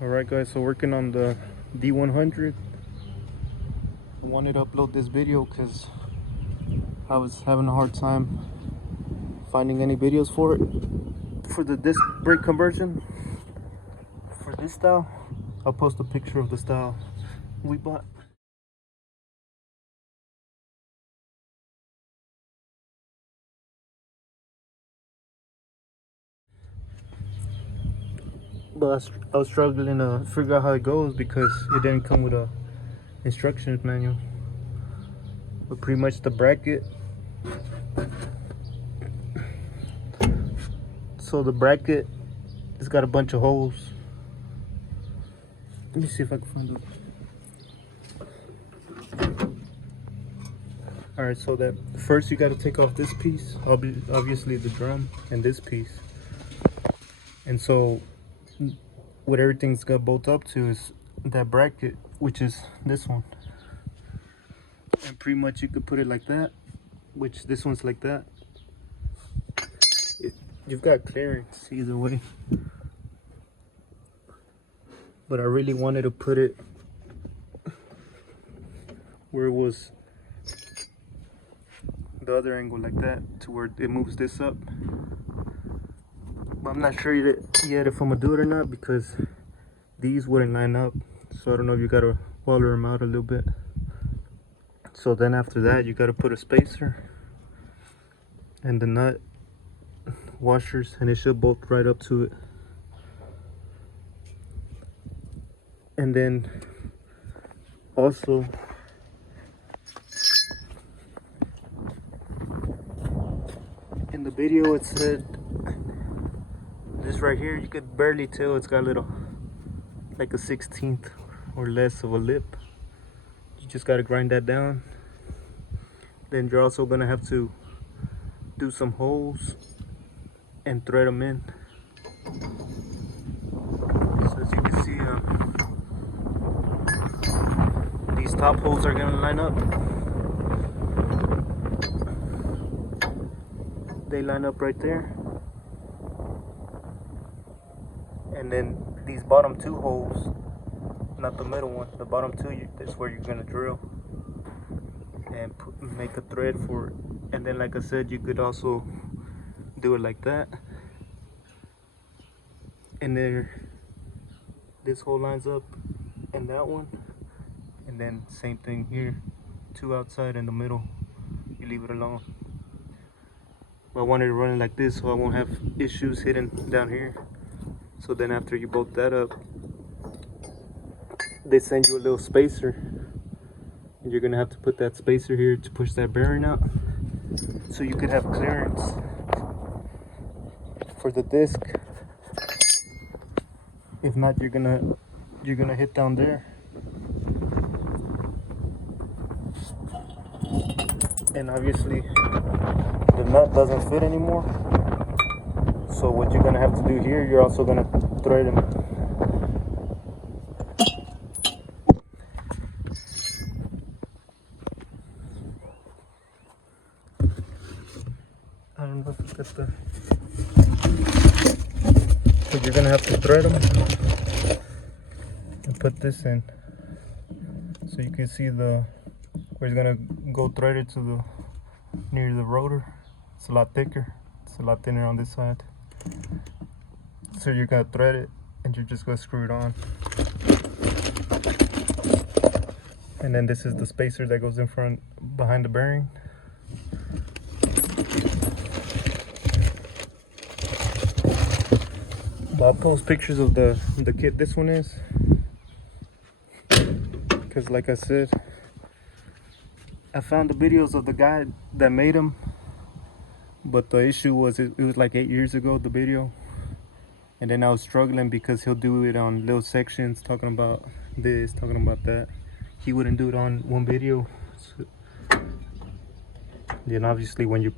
Alright guys, so working on the D100. I wanted to upload this video because I was having a hard time finding any videos for it. For the disc brake conversion, for this style, I'll post a picture of the style we bought. But I was struggling to figure out how it goes because it didn't come with a instructions manual. But pretty much the bracket. So the bracket, it's got a bunch of holes. Let me see if I can find it. Alright, so that first you got to take off this piece, obviously the drum, and this piece. And so what everything's got bolted up to is that bracket, which is this one. And pretty much you could put it like that, which this one's like that. You've got clearance either way. But I really wanted to put it where it was the other angle like that, to where it moves this up. But I'm not sure yet if I'm gonna do it or not, because these wouldn't line up. So I don't know if you gotta waller them out a little bit. So then after that, you gotta put a spacer and the nut washers, and it should bolt right up to it. And then also in the video it said this right here, you could barely tell it's got a little, like a 16th or less of a lip. You just got to grind that down. Then you're also gonna have to do some holes and thread them in. So as you can see, these top holes are gonna line up. They line up right there. And then these bottom two holes, not the middle one, the bottom two, that's where you're gonna drill and make a thread for it. And then like I said, you could also do it like that. And there, this hole lines up and that one. And then same thing here, two outside and the middle, you leave it alone. But I wanted to run it like this so I won't have issues hidden down here. So then after you bolt that up, they send you a little spacer, and you're gonna have to put that spacer here to push that bearing out so you could have clearance for the disc. If not, you're gonna hit down there. And obviously the nut doesn't fit anymore. So what you're gonna have to do here, you're also gonna thread them. I don't know if that's the. So you're gonna have to thread them and put this in, so you can see where it's gonna go threaded to the near the rotor. It's a lot thicker. It's a lot thinner on this side. So you're gonna thread it, and you're just gonna screw it on. And then this is the spacer that goes in front, behind the bearing. But I'll post pictures of the kit this one is, because like I said, I found the videos of the guy that made them, but the issue was it was like 8 years ago, the video. And then I was struggling because he'll do it on little sections, talking about this, talking about that. He wouldn't do it on one video. So then obviously when you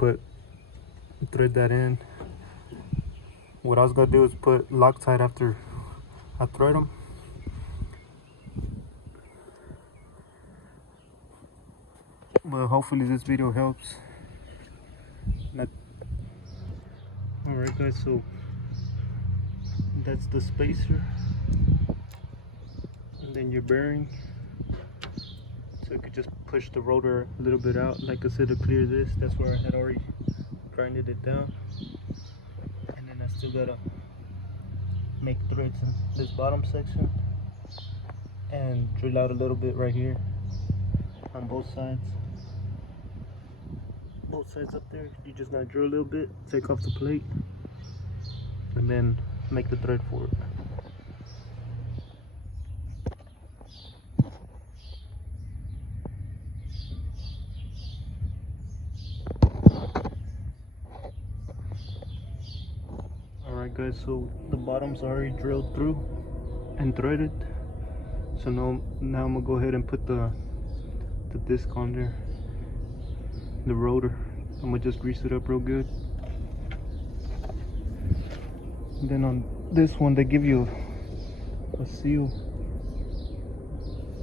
thread that in, what I was gonna do is put Loctite after I thread them. But hopefully this video helps. Alright guys, so that's the spacer. And then your bearing. So you could just push the rotor a little bit out, like I said, to clear this. That's where I had already grinded it down. And then I still gotta make threads in this bottom section and drill out a little bit right here on both sides. Both sides up there, you just gotta drill a little bit, take off the plate, and then make the thread for it. Alright guys, so the bottom's already drilled through and threaded. So now I'm gonna go ahead and put the disc on there, the rotor. I'm gonna just grease it up real good. And then on this one they give you a seal.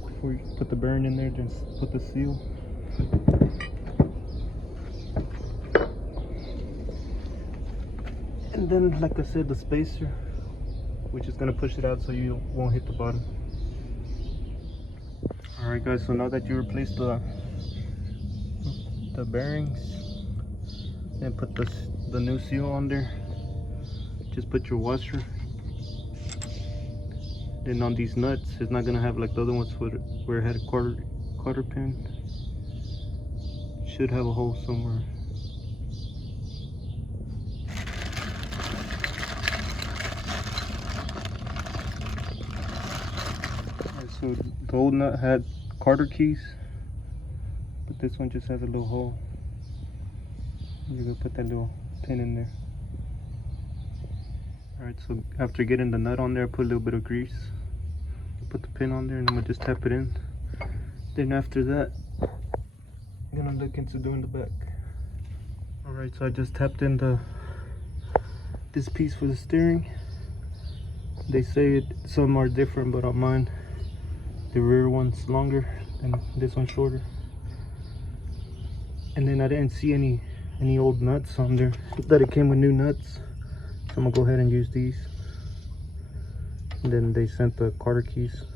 Before you put the bearing in there, just put the seal. And then, like I said, the spacer, which is gonna push it out so you won't hit the bottom. Alright guys, so now that you replaced the bearings and put the new seal on there, just put your washer. Then on these nuts, it's not gonna have like the other ones where it had a quarter pin. Should have a hole somewhere. So the old nut had Carter keys, but this one just has a little hole. You're gonna put that little pin in there. Alright, so after getting the nut on there, I put a little bit of grease, put the pin on there, and I'm gonna just tap it in. Then after that, I'm gonna look into doing the back. Alright, so I just tapped in this piece for the steering. They say some are different, but on mine, the rear one's longer and this one's shorter. And then I didn't see any old nuts on there, that it came with new nuts, so I'm gonna go ahead and use these. And then they sent the Carter keys.